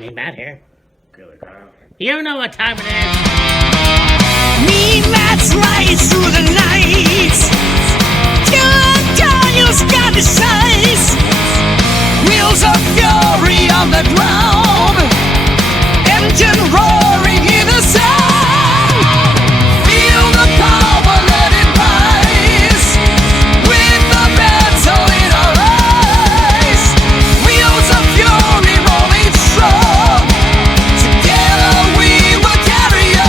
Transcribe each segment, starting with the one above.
Me, Matt here. Killer Kyle. You know what time it is. Me, Matt's right through the night. Killer Kyle's got the size. Wheels of fury on the ground. Engine roaring in the sound. Feel the power, let it rise. With the battle in our eyes. Wheels of fury rolling strong. Together we will carry on.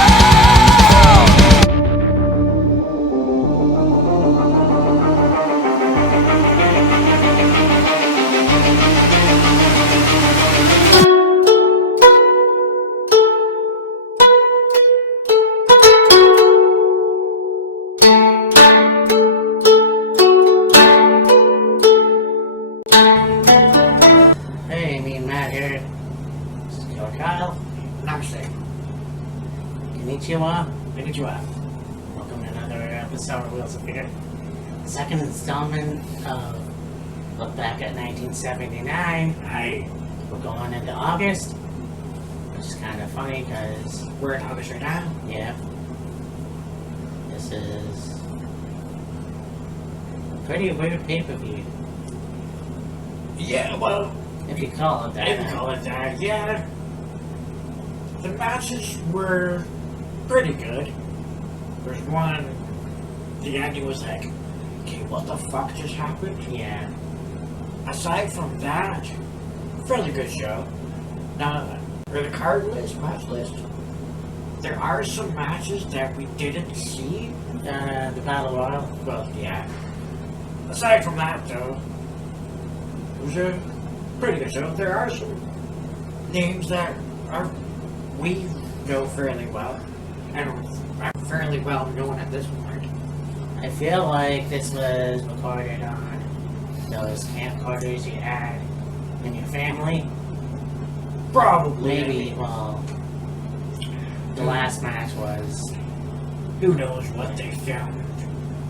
Hey, me and Matt here. This is Killer Kyle. Namaste. Konnichiwa. Konnichiwa. Welcome to another episode of Wheels of Fear. Second installment of Look Back at 1979. Hi. We're going into August, which is kind of funny because, We're in August right now. yeah, this is a pretty weird pay-per-view, Yeah, well, if you call it that. I can call it that. Yeah. The matches were pretty good. There's one, the ending was like, okay, what the fuck just happened? Yeah. Aside from that, fairly good show. Now, for the card list, match list, there are some matches that we didn't see. The Battle Royal. Well, yeah. Aside from that, though, it was a pretty good show. There are some names that we know fairly well, and are fairly well known at this point. I feel like this was recorded on those camcorders you had in your family. Probably. Maybe, well, the last match was. Who knows what they filmed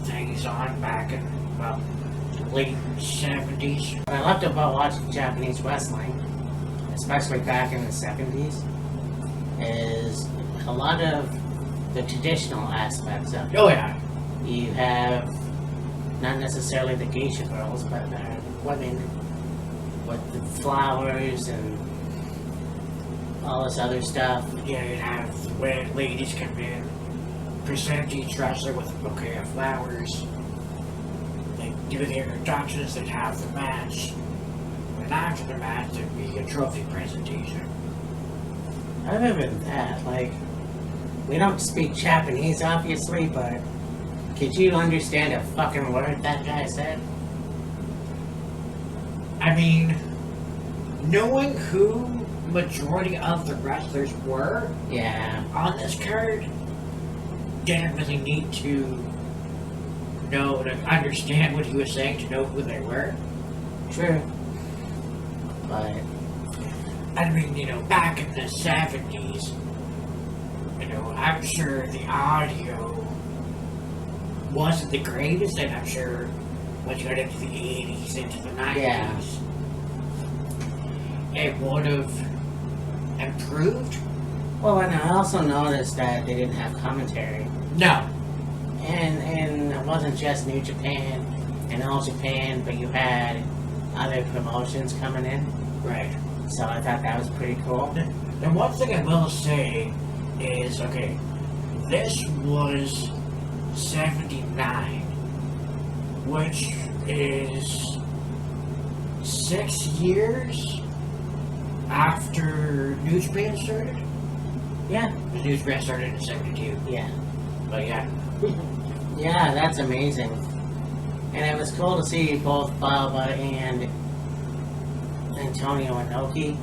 things on back in, well, late 70s. What I loved about watching Japanese wrestling, especially back in the 70s, is a lot of the traditional aspects of it. Oh, yeah. You have not necessarily the geisha girls, but the women with the flowers and all this other stuff. Yeah, you'd have when ladies come in, present each wrestler with a bouquet of flowers. They do the introductions, they'd have the match. And after the match, there'd be a trophy presentation. Other than that, like, we don't speak Japanese, obviously, but could you understand a fucking word that guy said? I mean, knowing who majority of the wrestlers were Yeah. on this card, didn't really need to know to understand what he was saying to know who they were. True. But, I mean, you know, back in the 70s, you know, I'm sure the audio wasn't the greatest, and I'm sure once you got into the 80s, into the 90s, Yeah. it would have improved. well, and I also noticed that they didn't have commentary. No. And it wasn't just New Japan and All Japan, but you had other promotions coming in. Right. So I thought that was pretty cool. And one thing I will say is, okay, this was 79, which is 6 years after New Japan started. Yeah. The New Japan started in 72. Yeah. But yeah. Yeah, that's amazing. And it was cool to see both Baba and Antonio Inoki.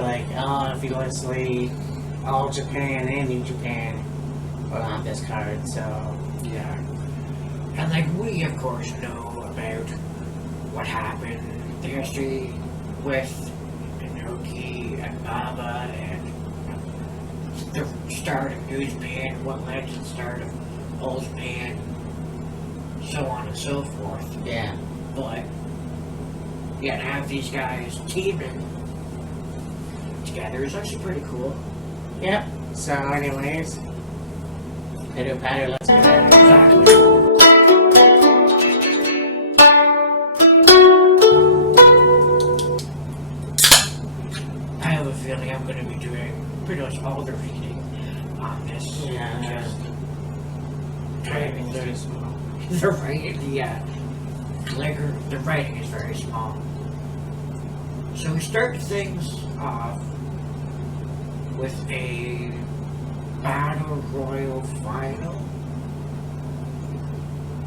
Like, obviously, All Japan and New Japan were on this card, so. Yeah. And like we of course know about what happened, the history with Inoki and Baba and the start of New Japan, what led to the start of All Japan, so on and so forth. Yeah. But you gotta have these guys teaming together is actually pretty cool. Yep. So, anyways, pitter patter, let's get at it. Exactly. I have a feeling I'm going to be doing pretty much all the reading on this. Yeah. Just Writing very small. the writing, yeah. The writing is very small. So we start things off with a Battle Royal final.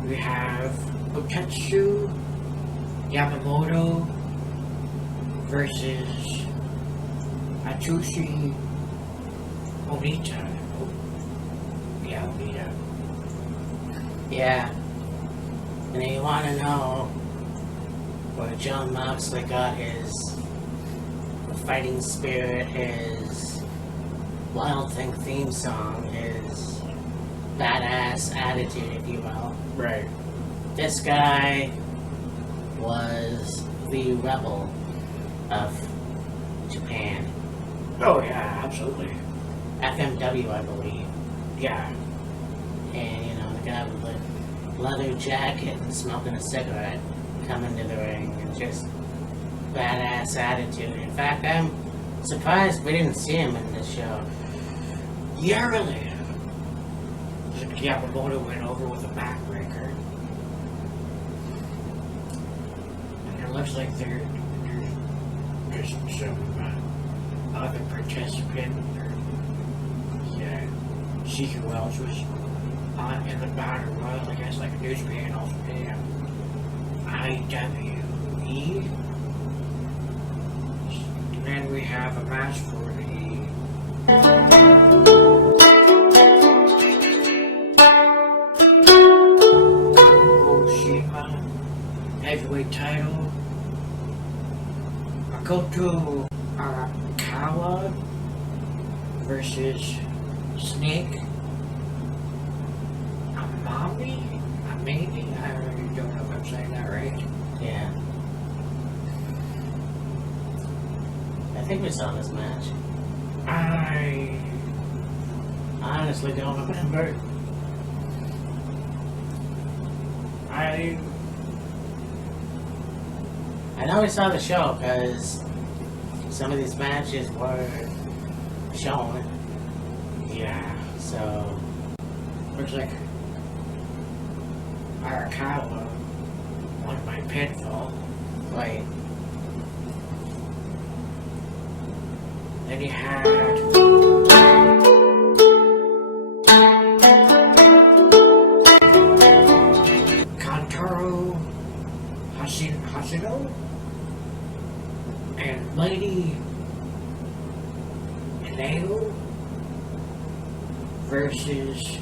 We have Otetsu Yamamoto versus Atsushi Onita. Yeah, Onita. Yeah. And you want to know where John Moxley got his fighting spirit, his Wild Thing theme song, his badass attitude, if you will. Right. This guy was the rebel of Japan. Oh yeah, absolutely. FMW, I believe. Yeah. And, you know, the guy with the leather jacket and smoking a cigarette come into the ring and just badass attitude. In fact, I'm surprised we didn't see him in this show. Yeah, really. Yamamoto went over with a backbreaker. And it looks like there's some other participant. Yeah. See who else was on in the Battle Royal, I guess, like a New Japan also did. IWE. And then we have a match for the heavyweight title. Makoto Arakawa versus Snake Amami? I really don't know if I'm saying that right. Yeah. I think we saw this match. I honestly don't remember. I know we saw the show because some of these matches were shown. Yeah. So looks like Arakawa won by pinfall. Right. Then you had Kantaro Hashino and Lady Ineo versus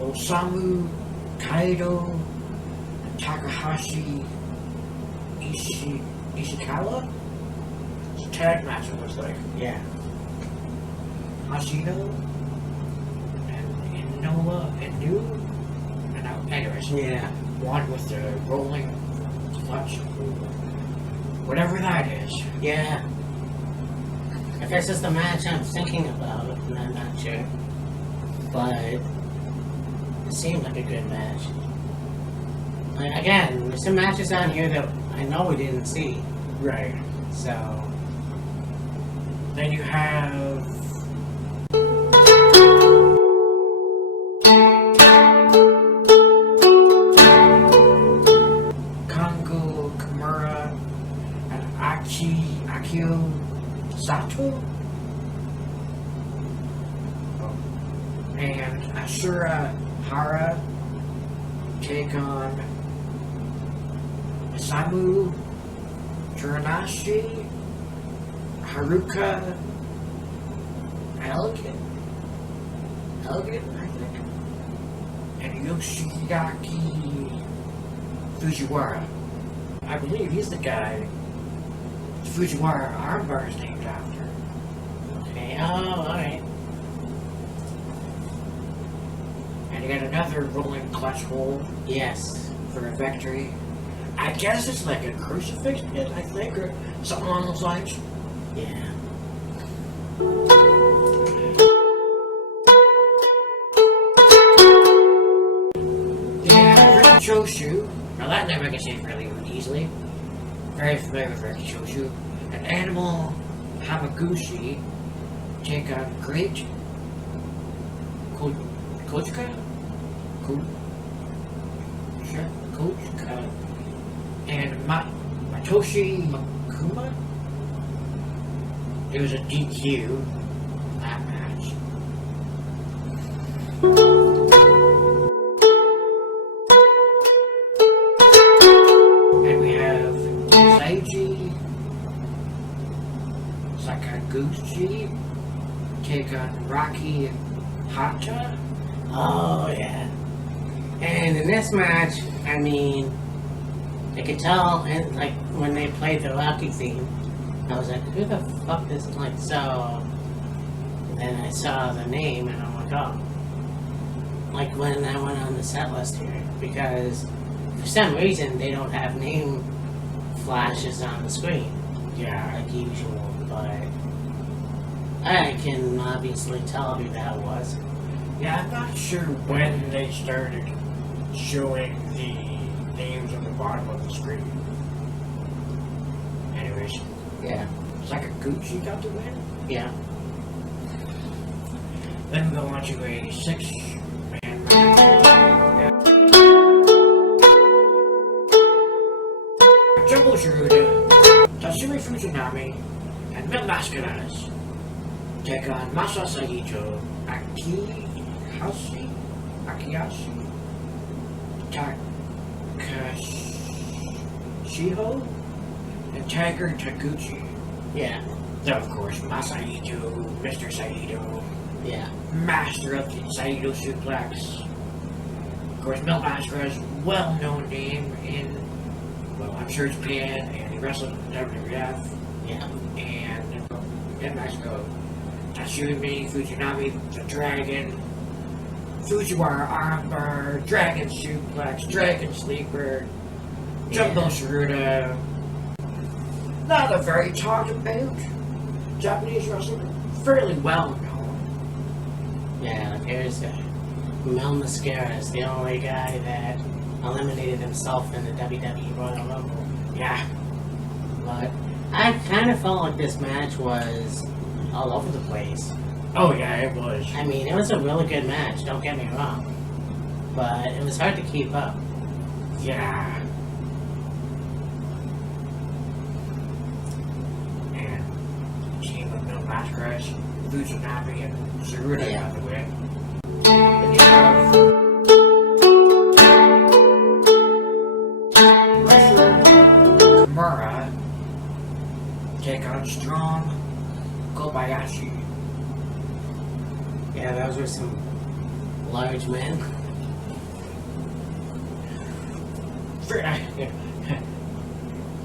Osamu Kaido and Takahashi Ishikawa. It's a tag match, it looks like. Yeah. Hashino and Inu. Anyways, Yeah. one with the rolling clutch, whatever that is. Yeah. If this is the match I'm thinking about, and I'm not sure. But it seemed like a good match. Like, again, there's some matches on here that I know we didn't see. Right. So Then you have Kongo Kimura and Akio Sato and Ashura Hara take on Isamu Turanashi, Haruka Elgin, I think, and Yoshiaki Fujiwara. I believe he's the guy Fujiwara armbar is named after. okay, oh, alright. And you got another rolling clutch hold Yes. for a victory. I guess it's like a crucifix pit, I think, or something along those lines. Yeah. Yeah, Ricky Choshu. Now that name I can say fairly easily. Very familiar with Ricky Choshu. An animal Hamaguchi take on Great Kochika? Kochika. And Matoshi Makuma? It was a DQ that match. And we have Saiji Sakaguchi take on Rocky Hata. Oh, yeah. And in this match, I mean, I could tell, and like when they played the Rocky theme, I was like, who the fuck is like so? And then I saw the name, and I'm like, oh. Like when I went on the set list here, because for some reason they don't have name flashes on the screen, Yeah. like usual, but I can obviously tell who that was. Yeah, I'm not sure when they started showing the names on the bottom of the screen. Anyways, Yeah. Sakaguchi got the win. Yeah. Then we go on to a 6-man match. Jumbo Shiruda, Tatsumi Fujinami, and Mil Mascaras take on Masa Saito, Akihashi, Takashiho, and Tiger Taguchi. Yeah. Then, of course, Masaito, Mr. Saito, Yeah. master of the Saito suplex. Of course, Mil Mascaras, well-known name in, well, I'm sure Japan, and he wrestled in the WWF, Yeah. and in Mexico. Tatsumi Fujinami, the Dragon, Fujiwara Armbar, Dragon Suplex, Dragon Sleeper, Jumbo Shiruda. Not a very talked about Japanese wrestler, fairly well known. Yeah, like here's Mel Mascaras, the only guy that eliminated himself in the WWE Royal Rumble. Yeah, But I kind of felt like this match was all over the place. oh yeah, it was. I mean, it was a really good match, don't get me wrong. But it was hard to keep up. Yeah. And team of Mil Mascaras, Fujinami, and Shiruda Yeah. got the win. Then you have Rusher Kimura take on Strong Kobayashi. Yeah, those were some large men.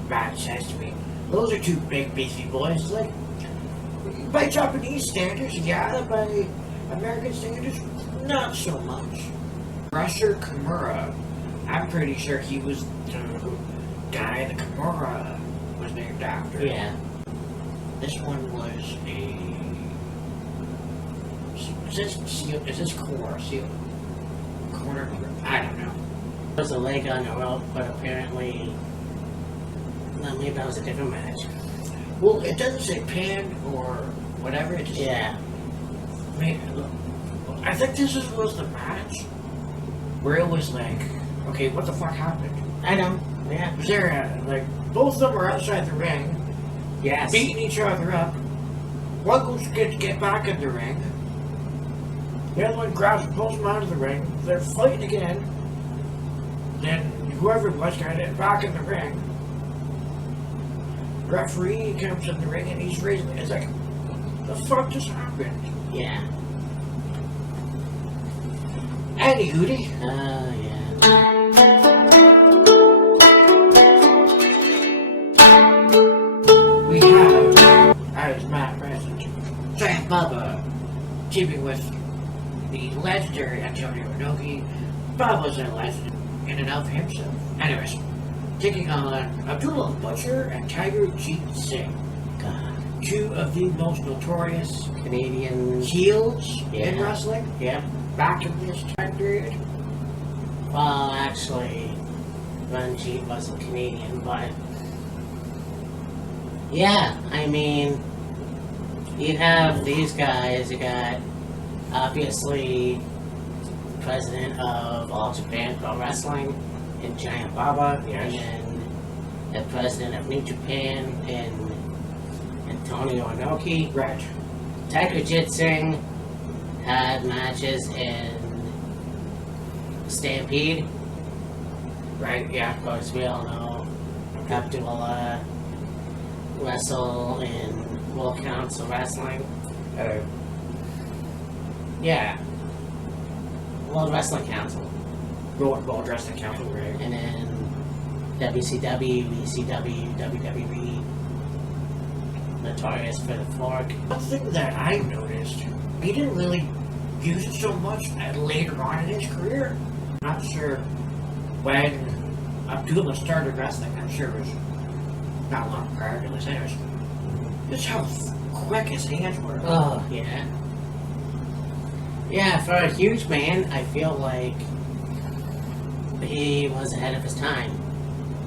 Matt says to me, those are two big beefy boys. Like, by Japanese standards, yeah, by American standards, not so much. Rusher Kimura, I'm pretty sure he was the guy the Kimura was named after. Yeah. This one was a. Is this core? Seal? Corner? I don't know. There was a leg on the rope, but apparently, no, maybe that was a different match. Well, it doesn't say pin or whatever. It just, Yeah. I think this was the match where it was like, okay, what the fuck happened? I know. Yeah. Was there like both of them were outside the ring, Yes. beating each other up. One goes to get back in the ring. The other one grabs and pulls him out of the ring. They're fighting again. Then whoever it was got it back in the ring. Referee comes in the ring and he's raising. It's like, the fuck just happened? Yeah. Andy Hootie. Oh, yeah. We have, as Matt present, Giant Bubba teaming with the legendary Antonio Inoki. Bubba's a legend in and of himself. Anyways, taking on Abdullah the Butcher and Tiger Jeet Singh. God. two of the most notorious Canadian. heels in Yeah. wrestling Yeah. back in this time period. Well, actually, Ranjit wasn't Canadian, but yeah, I mean, you have these guys. You got obviously the president of All Japan Pro Wrestling and Giant Baba, Yes. and then the president of New Japan and Antonio Inoki. Right. Tiger Jitsing had matches in Stampede. Right, yeah. Of course, we all know Abdullah wrestle in World Council Wrestling. Yeah. World Wrestling Council. World Wrestling Council, right? And then WCW, ECW, WWE. Notorious for the fork. One thing that I noticed, he didn't really use it so much later on in his career. Not sure when Abdullah started wrestling. I'm sure it was not long prior to this. Anyways, just how quick his hands were. Oh, yeah. Yeah, for a huge man, I feel like he was ahead of his time.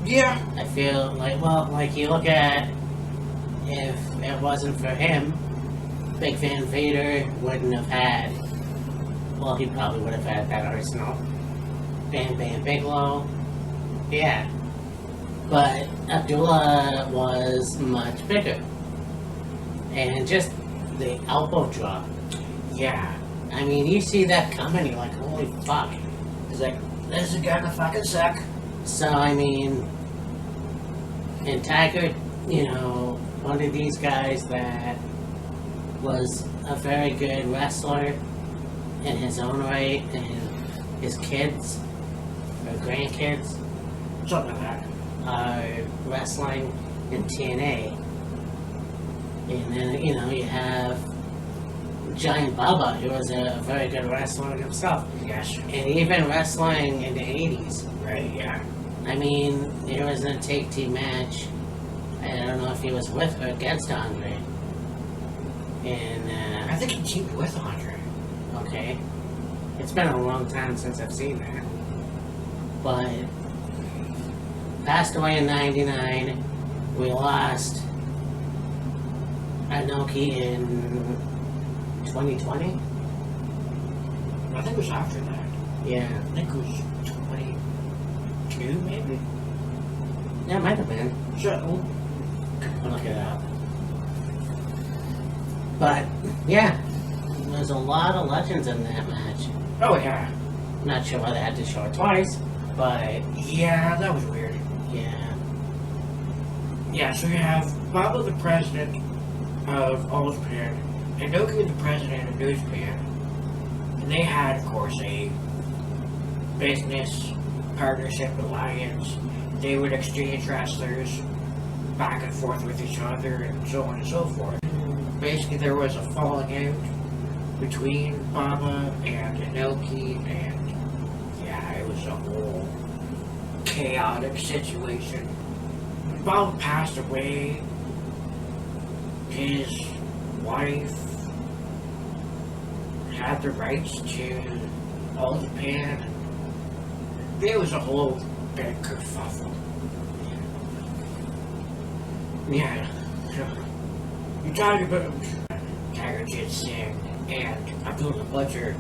Yeah. I feel like, well, like you look at, if it wasn't for him, Big Van Vader wouldn't have had, well, he probably would have had that arsenal. Bam Bam Bigelow, yeah. But Abdullah was much bigger. And just the elbow drop. Yeah. I mean, you see that coming, you're like, holy fuck. He's like, this is gonna fucking suck. So, I mean, and Tiger, you know, one of these guys that was a very good wrestler in his own right, and his kids, or grandkids, Something like that. are wrestling in TNA. And then, you know, you have Giant Baba, who was a very good wrestler himself. Yes. And even wrestling in the 80s. Right, yeah. I mean, there was a take team match. I don't know if he was with or against Andre. And, I think he teamed with Andre. okay. It's been a long time since I've seen that. But, passed away in 99. We lost Inoki in 2020. I think it was after that. Yeah. I think it was 22, maybe? Yeah, it might have been. So, I'll look it up. But, yeah. There's a lot of legends in that match. oh yeah. Not sure why they had to show it twice, but Yeah, that was weird. yeah. Yeah, so you have Baba, the president of All Japan, and Inoki, the president of New Japan. And they had, of course, a business partnership alliance. They would exchange wrestlers back and forth with each other and so on and so forth. Basically, there was a falling out between Baba and Inoki, and yeah, it was a whole chaotic situation. When Baba passed away, his wife had the rights to All Japan. There was a whole big kerfuffle. Yeah. You talk about Tiger Jitsing and Abdullah Butcher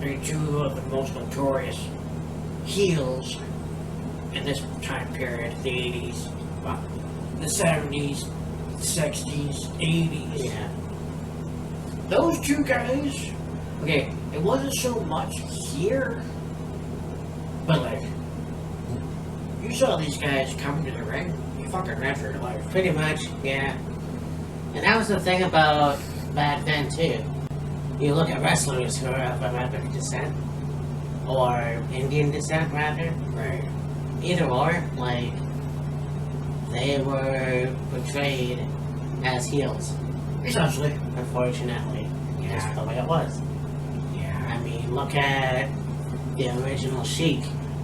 being two of the most notorious heels in this time period, the 80s, well, the 70s, 60s, 80s. Yeah. Those two guys, okay, it wasn't so much here, but like, you saw these guys come to the ring, you fucking ran for your life. Pretty much, yeah. And that was the thing about back then, too. You look at wrestlers who are of Arabic descent, or Indian descent, rather. Right. Either or, like, they were portrayed as heels, Essentially. unfortunately. Just Yeah. the way it was. Yeah. I mean, look at the original Sheik.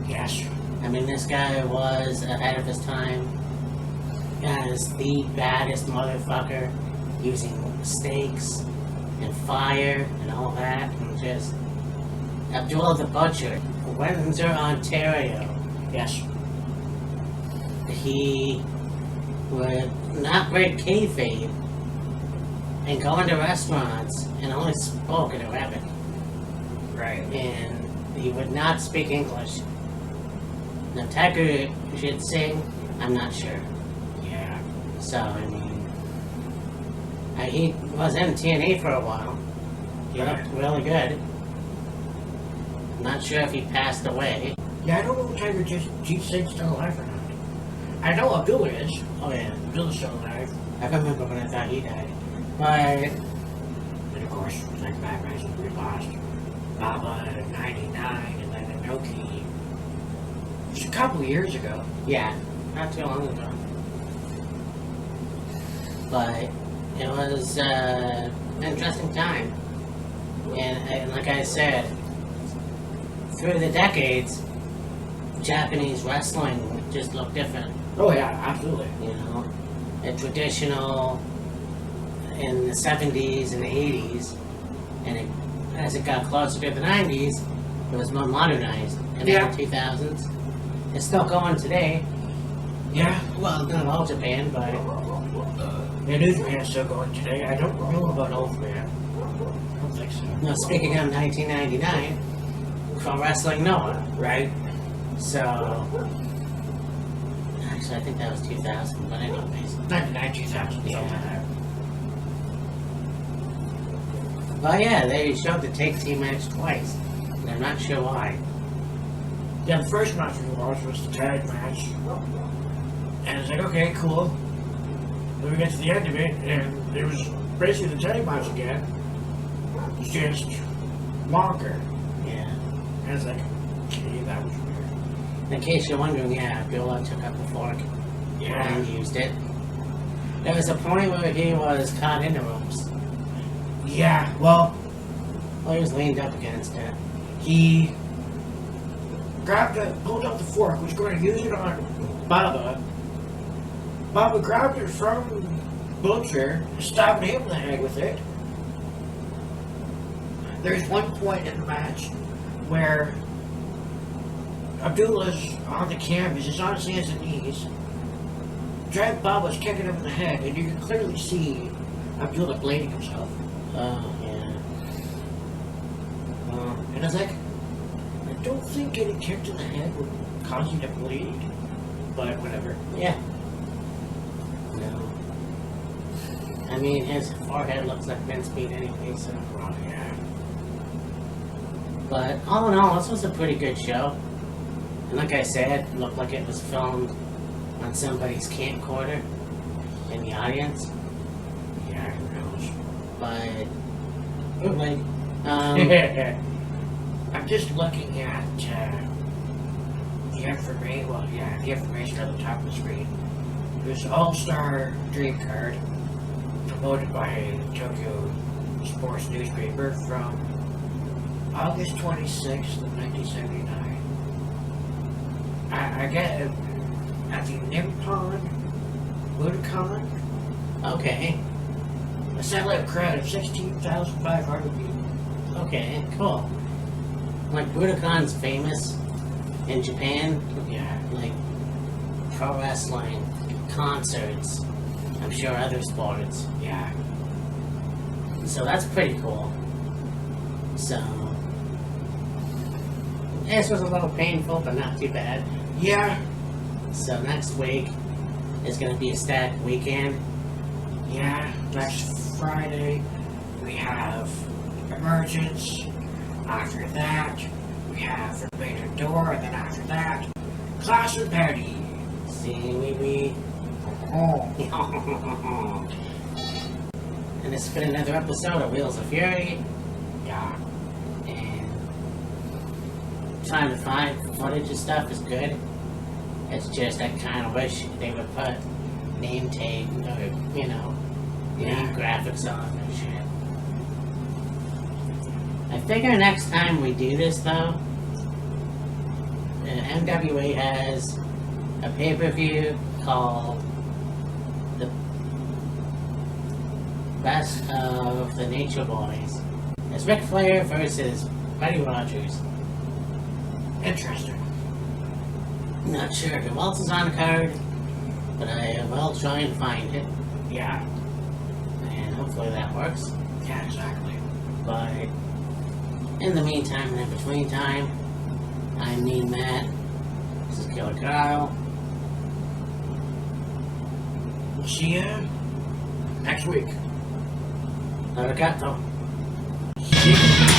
Yes. I mean, this guy was ahead of his time as the baddest motherfucker using stakes and fire and all that, and just Abdullah the Butcher, Windsor, Ontario. Yes. He would not break kayfabe and go into restaurants and only spoke in Arabic. Right. And he would not speak English. Now, Tiger should sing, I'm not sure. Yeah. So, I mean, he was in TNA for a while. He looked really good. I'm not sure if he passed away. Yeah, I don't know if Tiger Jeet Singh's still alive or not. I know Abdullah is. Oh, yeah. Abdullah's still alive. I remember when I thought he died. But, And of course, like Bad Rising, we lost Baba in 99 and then Inoki just a couple years ago. yeah, not too long ago. But it was an interesting time. And like I said, through the decades, Japanese wrestling just looked different. Oh yeah, absolutely. You know, a traditional in the 70s and 80s, and as it got closer to the 90s, it was more modernized. And Yeah. in the 2000s, it's still going today. Yeah. Well, not all Japan, but Yeah, New Japan's still going today. I don't know about Old Japan. I don't think so. no, speaking of 1999, Pro Wrestling Noah, Right? so actually I think that was 2000, but anyways. 99, 2000. Yeah. But yeah, they showed the take team match twice, and I'm not sure why. Yeah, the first match we watched was the tag match. And it's like, okay, cool. Then we get to the end of it, and it was basically the tag match again. It's just longer. Yeah. And it's like, okay, that was weird. In case you're wondering, yeah, Abdullah took up the fork Yeah. and used it. There was a point where he was caught in the ropes. Yeah, well, Well, he was leaned up against it. he pulled out the fork, was going to use it on Baba. Baba grabbed it from Butcher, stabbed him in the head with it. There's one point in the match where Abdullah's on the canvas, he's on his hands and knees. Baba's kicking him in the head, and you can clearly see Abdullah blading himself. Oh, yeah. And I was like, I don't think getting kicked in the head would cause you to bleed, but whatever. Yeah. No. I mean, his forehead looks like Vince Meat anyway, so. Well, yeah. But all in all, this was a pretty good show. And like I said, it looked like it was filmed on somebody's camcorder in the audience. Yeah, who knows? But, anyway, I'm just looking at the information. Well, yeah, the information at the top of the screen. There's an All-Star Dream Card promoted by the Tokyo Sports newspaper from August 26th of 1979. I get it at the Nippon Budokan. okay, A satellite crowd of 16,500 people. okay, cool. Like, Budokan's famous in Japan, Yeah. like, pro wrestling, concerts, I'm sure other sports. Yeah. So that's pretty cool. So, this was a little painful, but not too bad. Yeah. So next week is going to be a stacked weekend. Yeah. Next Friday, we have Emergence. After that, we have Forbidden Door. And then after that, Class of Party. See, we. Oh. And it's been another episode of Wheels of Fury. Yeah. And trying to find footage and stuff is good. It's just I kind of wish they would put name tag or, you know, name graphics on and shit. I figure next time we do this though, MWA has a pay-per-view called the best of the Nature Boys. It's Ric Flair versus Buddy Rogers. Interesting. Not sure who else is on the card, but I will try and find it, Yeah. and hopefully that works. Yeah, exactly. But in the meantime and in between time, I'm Mean Matt. This is Killer Kyle. We'll see you next week. Arigato. See you.